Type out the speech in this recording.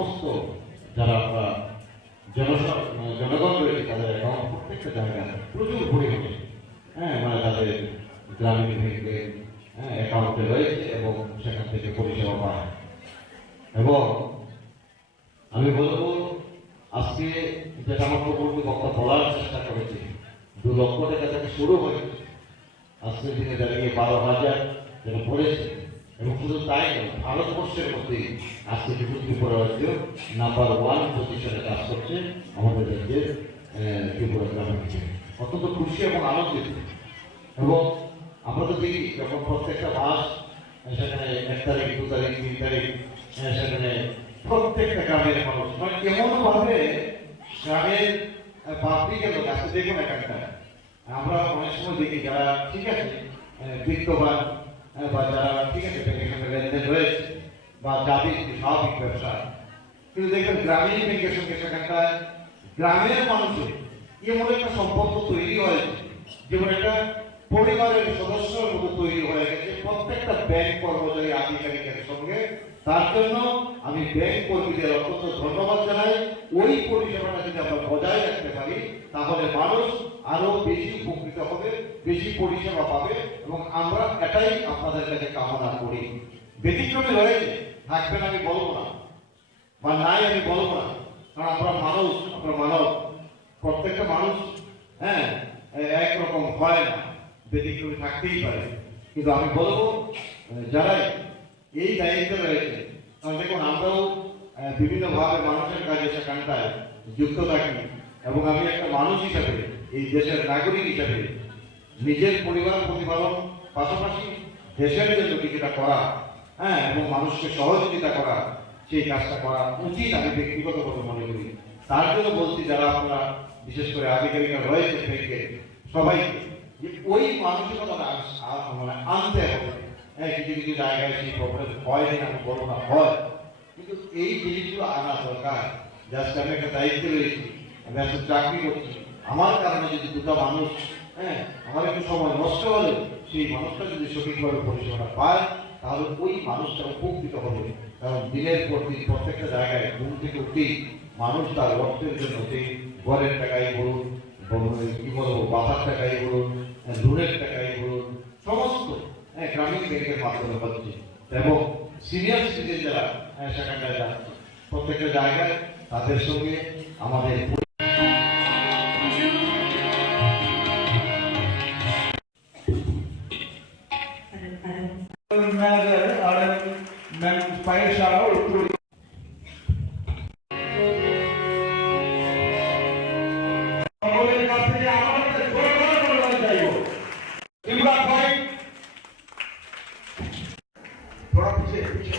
সমস্ত যারা আমরা জনগণ রয়েছে তাদের অ্যাকাউন্ট প্রত্যেকটা জায়গায় প্রচুর পরিমাণে মানে তাদের গ্রামীণ ব্যাংকে অ্যাকাউন্টে রয়েছে এবং সেখান থেকে পরিষেবা পায়। এবং আমি বলবো আজকে যেটা আমার পূর্ববর্তী বক্তা বলার চেষ্টা করেছি 2 লক্ষ টাকা থেকে শুরু হয়েছে, আজকের দিনে দাঁড়িয়ে 12,000 যেন পড়েছে। এবং শুধু তাই নয়, ভারতবর্ষের মধ্যে আজকে ত্রিপুরা রাজ্য নাম্বার 1 পজিশনে কাজ করছে আমাদের রাজ্যের ত্রিপুরা গ্রামীণ ব্যাংক। অত্যন্ত খুশি এবং আনন্দিত। এবং আমরা তো দেখি যখন প্রত্যেকটা মাস সেখানে 1 তারিখ 2 তারিখ 3 তারিখ সেখানে প্রত্যেকটা গ্রামের মানুষ মানে এমনভাবে গ্রামের পাবলিকের লোক আজকে দেখুন এখানটা আমরা অনেক সময় দেখি যারা ঠিক আছে বিত্তবান বা যারা ঠিক আছে এখানে লেনদেন রয়েছে বা যাদের স্বাভাবিক ব্যবসা, কিন্তু দেখবেন গ্রামীণ ব্যাংকের সঙ্গে সেখানটায় গ্রামের মানুষের এমন একটা সম্পর্ক তৈরি হয়েছে যেমন একটা পরিবারের সদস্যের মতো তৈরি হয়ে গেছে প্রত্যেকটা ব্যাংক কর্মচারী আধিকারিকের সঙ্গে। তার জন্য আমি ব্যাংক কর্মীদের অত্যন্ত ধন্যবাদ জানাই। ওই পরিষেবাটা যদি আমরা বজায় রাখতে পারি তাহলে মানুষ আরো বেশি উপকৃত হবে, বেশি পরিষেবা পাবে এবং আমরা এটাই আপনাদের কাছে কামনা করি। ব্যতিক্রমী রয়েছে থাকবেন আমি বলবো না বা নাই আমি বলবো না, কারণ আমরা মানুষ, আমরা মানব, প্রত্যেকটা মানুষ একরকম হয় না, ব্যতিক্রমী থাকতেই পারে। কিন্তু আমি বলবো যারাই এই দায়িত্বে রয়েছে, কারণ দেখুন আমরাও বিভিন্নভাবে মানুষের কাজে সেখানটায় যুক্ত থাকি এবং আমি একটা মানুষ হিসাবে এই দেশের নাগরিক হিসাবে নিজের পরিবার প্রতিপালন পাশাপাশি দেশের জন্য কিছুটা করা এবং মানুষকে সহযোগিতা করা, সেই কাজটা করা উচিত আমি ব্যক্তিগতভাবে মনে করি। তার জন্য বলছি যারা আপনারা বিশেষ করে আধিকারিকরা রয়েছে ব্যাংকে সবাইকে যে ওই মানসিকতাটা মানে আনতে হবে। কিছু কিছু জায়গায় সেই প্রবলেম হয় না, আমি বলবো না হয়, কিন্তু এই জিনিসগুলো আনা দরকার। জাস্ট আমি একটা দায়িত্বে রয়েছি, আমি একটা চাকরি করছি, আমার কারণে যদি 2টা মানুষ আমার একটু সময় নষ্ট হলে সেই মানুষটা যদি সঠিকভাবে পরিষেবাটা পায় তাহলে ওই মানুষটা উপকৃত হবে। কারণ দিনের পর দিন প্রত্যেকটা জায়গায় ঘুম থেকে উঠতেই মানুষ তার অর্থের জন্য সেই ঘরের টাকাই বলুন, কি বলবো বাসার টাকাই বলুন, লোনের টাকাই বলুন, সমস্ত গ্রামীণ ব্যাংকের মাধ্যমে হচ্ছে। এবং সিনিয়র সিটিজেন যারা সেখানটায় যাচ্ছে প্রত্যেকটা জায়গায় তাদের সঙ্গে আমাদের थोड़ा पीछे पीछे